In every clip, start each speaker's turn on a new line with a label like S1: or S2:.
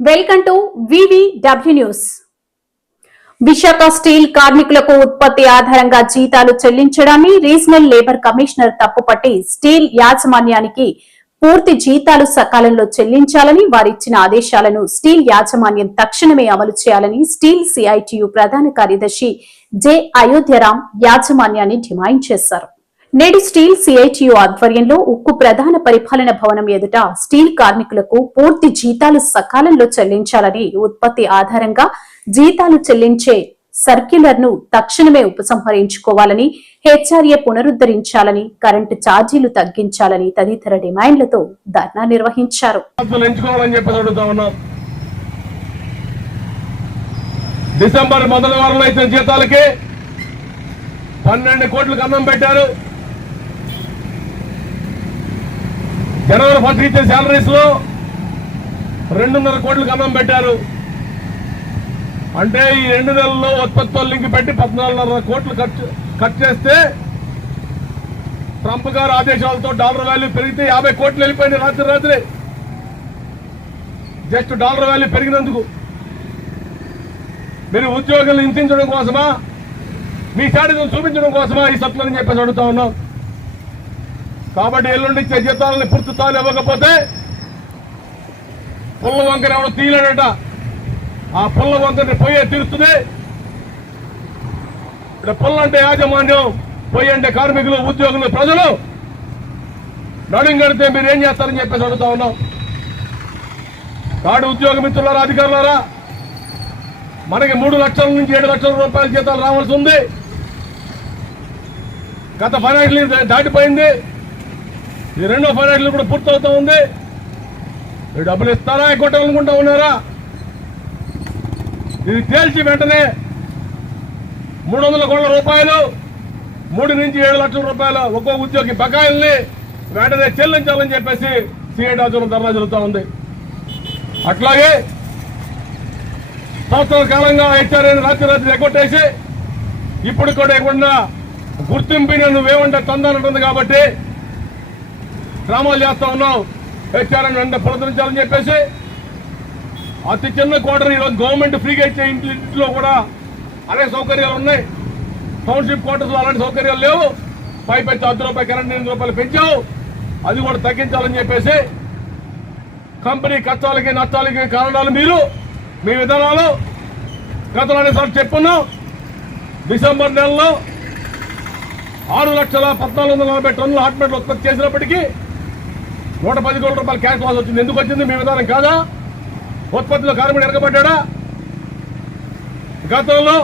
S1: Welcome to VV news Visakha steel కార్మికులకు ఉత్పత్తి ఆధారంగా జీతాలు చెల్లించడాన్ని రీజనల్ లేబర్ కమిషనర్ తప్పుపట్టి స్టీల్ యాజమాన్యానికి పూర్తి జీతాలు సకాలంలో చెల్లించాలని వారిచ్చిన ఆదేశాలను స్టీల్ యాజమాన్యం తక్షణమే అమలు చేయాలని స్టీల్ సిఐటియు ప్రధాన కార్యదర్శి జె అయోధ్యరాం యాజమాన్యాన్ని డిమాండ్ చేశారు. నేడు స్టీల్ సిఐటియు ఆధ్వర్యంలో ఉక్కు ప్రధాన పరిపాలన భవనం ఎదుట స్టీల్ కార్మికులకు పూర్తి జీతాలు సకాలంలో చెల్లించాలని ఉత్పత్తి ఆధారంగా జీతాలు చెల్లించే సర్క్యులర్ను తక్షణమే ఉపసంహరించుకోవాలని హెచ్ఆర్ఏ పునరుద్ధరించాలని కరెంటు ఛార్జీలు తగ్గించాలని తదితర డిమాండ్లతో ధర్నా నిర్వహించారు.
S2: డిసెంబర్ మొదటి వారంలో ఇచ్చిన జీతాలకి పన్నెండు కోట్లకు అన్నం పెట్టారు. జనవరి ఫస్ట్ ఇచ్చే శాలరీస్లో రెండున్నర కోట్లు గమనం పెట్టారు. అంటే ఈ రెండు నెలల్లో ఉత్పత్తులు లింక్ పెట్టి పద్నాలుగున్నర కోట్లు ఖర్చు ఖర్చు చేస్తే ట్రంప్ గారు ఆదేశాలతో డాలర్ వాల్యూ పెరిగితే యాభై కోట్లు వెళ్ళిపోయింది రాత్రి రాత్రి. జస్ట్ డాలర్ వాల్యూ పెరిగినందుకు. మీరు ఉద్యోగులను హింసించడం కోసమా? మీ శాడిజం చూపించడం కోసమా? ఈ సత్తులని చెప్పేసి అడుగుతా ఉన్నాం. కాబట్టి ఎల్లుండి ఇచ్చే జీతాలని పూర్తి తాలు ఇవ్వకపోతే పుల్ల వంకర ఎవడో తీయలేడట. ఆ పుల్ల వంకరని పొయ్యి తీరుస్తుంది. ఇక్కడ పుల్ల అంటే యాజమాన్యం పొయ్యి అంటే కార్మికులు ఉద్యోగులు ప్రజలు నడుం కడితే మీరు ఏం చేస్తారని చెప్పేసి అడుగుతా ఉన్నాం. కాడు ఉద్యోగ మిత్రులారా అధికారులారా మనకి మూడు లక్షల నుంచి ఏడు లక్షల రూపాయల జీతాలు రావాల్సి ఉంది. గత ఫైనాన్షియల్ దాటిపోయింది. ఈ రెండో ఫైనాన్షియల్ కూడా పూర్తవుతా ఉంది. ఈ డబ్బులు ఇస్తారా? కొట్టాలనుకుంటా ఉన్నారా? ఇది తేల్చి వెంటనే మూడు వందల కోట్ల రూపాయలు మూడు నుంచి ఏడు లక్షల రూపాయల ఒక్కో ఉద్యోగి బకాయిల్ని వెంటనే చెల్లించాలని చెప్పేసి సిఐ రాజుల ధర్నా జరుగుతూ ఉంది. అట్లాగే సంవత్సరాల కాలంగా హెచ్ఆర్ఏని రాత్రి రాత్రి ఎగ్గొట్టేసి ఇప్పుడు కూడా ఇవ్వకుండా గుర్తింపుని నువ్వేమంటే తందానంటుంది కాబట్టి డ్రామాలు చేస్తా ఉన్నాం. హెచ్ఆర్ఎన్ వెంట పునరుద్ధరించాలని చెప్పేసి అతి చిన్న క్వార్టర్ ఈరోజు గవర్నమెంట్ ఫ్రీగా ఇచ్చే ఇంటి ఇంట్లో కూడా అనేక సౌకర్యాలు ఉన్నాయి. టౌన్షిప్ క్వార్టర్స్లో అలాంటి సౌకర్యాలు లేవు. పై పెంచి అర్ధ రూపాయలు కరెంట్ ఎనిమిది రూపాయలు పెంచావు. అది కూడా తగ్గించాలని చెప్పేసి కంపెనీ కష్టాలకి నష్టాలకి కారణాలు మీరు మీ విధానాలు గతంలో అనేసారి చెప్పున్నాం. డిసెంబర్ నెలలో ఆరు లక్షల పద్నాలుగు వందల నలభై టన్నుల హాట్ ఉత్పత్తి చేసినప్పటికీ నూట పది కోట్ల రూపాయల క్యాష్ లాస్ వచ్చింది. ఎందుకు వచ్చింది? మీ విధానం కాదా? ఉత్పత్తిలో కార్మికుడు ఎరగబడ్డా గతంలో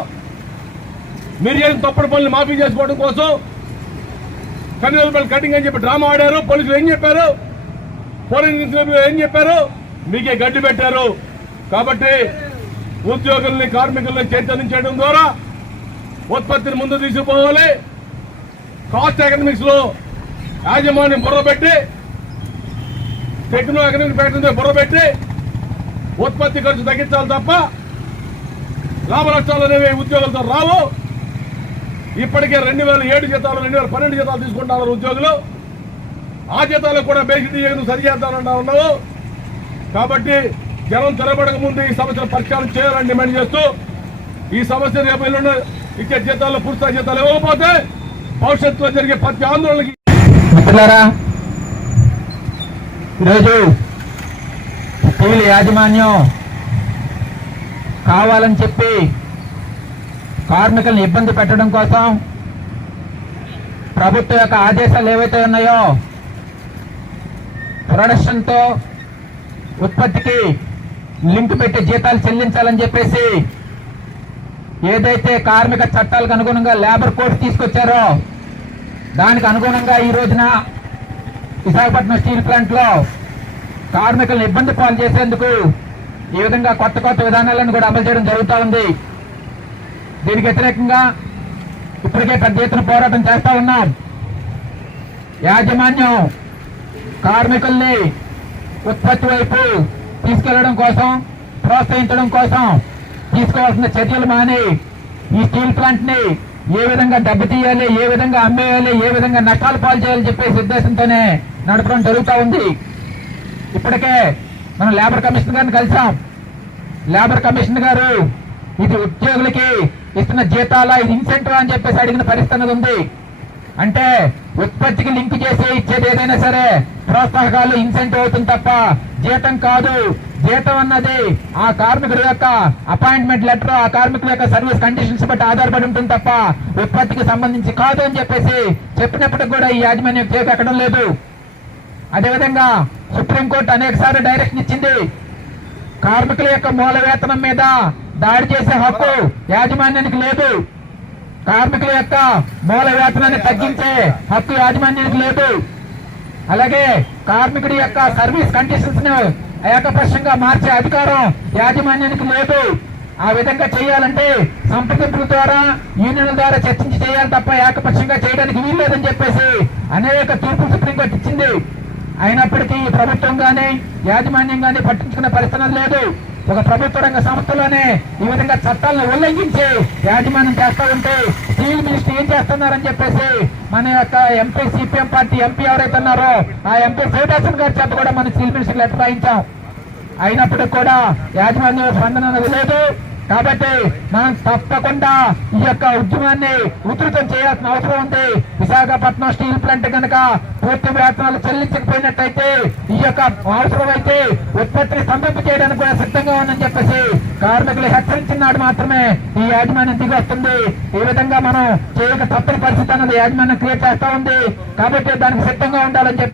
S2: మీరు చేసిన తప్పుడు పనులు మాఫీ చేసుకోవడం కోసం కన్నుల కటింగ్ అని చెప్పి డ్రామా ఆడారు. పోలీసులు ఏం చెప్పారు? పోలీసు ఏం చెప్పారు? మీకే గడ్డి పెట్టారు. కాబట్టి ఉద్యోగుల్ని కార్మికుల్ని చైతన్యం ద్వారా ఉత్పత్తిని ముందు తీసుకుపోవాలి. కాస్ట్ ఎకనామిక్స్లో యాజమాన్యం బుర్రబెట్టి టెక్నో ఎకనామిక్ ఫ్యాక్టరీ బుర్రబెట్టి ఉత్పత్తి ఖర్చు తగ్గించాలి తప్ప లాభ నష్టాలు అనేవి ఉద్యోగులతో రావు. ఇప్పటికే రెండు వేల ఏడు జీతాలు రెండు వేల పన్నెండు జీతాలు తీసుకుంటున్నారు ఉద్యోగులు. ఆ జీతాలకు కూడా బేసిక్ సరి చేద్దానంటా ఉన్నావు. కాబట్టి జనం తెరబడక ముందు ఈ సమస్యను పరిష్కారం చేయాలని డిమాండ్ చేస్తూ ఈ సమస్య రేపు ఎల్లుండి ఇచ్చే జీతాల్లో పూర్తి జీతాలు ఇవ్వకపోతే భవిష్యత్తులో జరిగే ప్రతి ఆందోళనకి
S3: ఈరోజు టీవీ యాజమాన్యం కావాలని చెప్పి కార్మికులను ఇబ్బంది పెట్టడం కోసం ప్రభుత్వం యొక్క ఆదేశాలు ఏవైతే ఉన్నాయో ప్రొడక్షన్తో ఉత్పత్తికి లింక్ పెట్టి జీతాలు చెల్లించాలని చెప్పేసి ఏదైతే కార్మిక చట్టాలకు అనుగుణంగా లేబర్ కోడ్ తీసుకొచ్చారో దానికి అనుగుణంగా ఈ రోజున విశాఖపట్నం స్టీల్ ప్లాంట్లో కార్మికులను ఇబ్బంది పాలు చేసేందుకు ఈ విధంగా కొత్త కొత్త విధానాలను కూడా అమలు చేయడం జరుగుతూ ఉంది. దీనికి వ్యతిరేకంగా ఇప్పటికే పెద్ద ఎత్తున పోరాటం చేస్తూ ఉన్నాం యాజమాన్యం కార్మికుల్ని ఉత్పత్తి వైపు తీసుకెళ్ళడం కోసం ప్రోత్సహించడం కోసం తీసుకోవాల్సిన చర్యలు మాని ఈ స్టీల్ ప్లాంట్ని ఏ విధంగా దెబ్బతీయాలి ఏ విధంగా అమ్మేయాలి ఏ విధంగా నష్టాలు పాలు చేయాలని చెప్పేసి ఉద్దేశంతోనే నడపడం జరుగుతూ ఉంది. ఇప్పటికే మనం లేబర్ కమిషనర్ గారిని కలిసాం లేబర్ కమిషన్ గారు ఇది ఉద్యోగులకి ఇస్తున్న జీతాల ఇది ఇన్సెంటివ్ అని చెప్పేసి అడిగిన పరిస్థితి అనేది ఉంది. అంటే ఉత్పత్తికి లింక్ చేసి ఇచ్చేది ఏదైనా సరే ప్రోత్సాహకాలు ఇన్సెంటివ్ అవుతుంది తప్ప జీతం కాదు. జీతం అన్నది ఆ కార్మికుడి యొక్క అపాయింట్మెంట్ లెటర్ ఆ కార్మికుల యొక్క సర్వీస్ కండిషన్స్ బట్టి ఆధారపడి ఉంటుంది తప్ప ఉత్పత్తికి సంబంధించి కాదు అని చెప్పేసి చెప్పినప్పటికి కూడా ఈ యాజమాన్యం చేతి ఎక్కడం లేదు. అదేవిధంగా సుప్రీంకోర్టు అనేక డైరెక్షన్ ఇచ్చింది. కార్మికుల యొక్క మూల వేతనం మీద దాడి చేసే హక్కు యాజమాన్యానికి లేదు. కార్మికుల యొక్క మూల వేతనాన్ని తగ్గించే హక్కు యాజమాన్యానికి లేదు. అలాగే కార్మికుడి యొక్క సర్వీస్ కండిషన్స్ను ఏకపక్షంగా మార్చే అధికారం యాజమాన్యానికి లేదు. ఆ విధంగా చేయాలంటే సంప్రదింపుల ద్వారా యూనియన్ల ద్వారా చర్చించి చేయాలి తప్ప ఏకపక్షంగా చేయడానికి వీల్లేదని చెప్పేసి అనేక తూర్పు సుప్రీంకోర్టు ఇచ్చింది. అయినప్పటికీ ప్రభుత్వం గాని యాజమాన్యం గాని పట్టించుకునే పరిస్థితి లేదు. ఒక ప్రభుత్వ రంగ సంస్థలోనే ఈ విధంగా చట్టాలను ఉల్లంఘించి యాజమాన్యం చేస్తా ఉంటే స్టీల్ మినిస్టర్ ఏం చేస్తున్నారని చెప్పేసి మన యొక్క ఎంపీ సిపిఎం పార్టీ ఎంపీ ఎవరైతే ఉన్నారో ఆ ఎంపీ శివదాసన్ గారి చేత కూడా మనం స్టీల్ మినిస్టర్ లెటర్ రాయించాం అయినప్పటికీ కూడా యాజమాన్యం స్పందన అనేది లేదు. కాబట్టి మనం తప్పకుండా ఈ యొక్క ఉద్యమాన్ని ఉధృతం చేయాల్సిన అవసరం ఉంది. విశాఖపట్నం స్టీల్ ప్లాంట్ కనుక పూర్తి వేతనాలు చెల్లించకపోయినట్టయితే ఈ యొక్క అవసరం అయితే ఉత్పత్తిని సంతృప్తి చేయడానికి కూడా సిద్ధంగా ఉందని చెప్పేసి కార్మికులు హెచ్చరించినాడు మాత్రమే ఈ యాజమాన్యం దిగి వస్తుంది. ఈ విధంగా మనం చేయక తప్పని పరిస్థితి అన్నది యాజమాన్యం క్రియేట్ చేస్తా ఉంది. కాబట్టి దానికి సిద్ధంగా ఉండాలని చెప్పి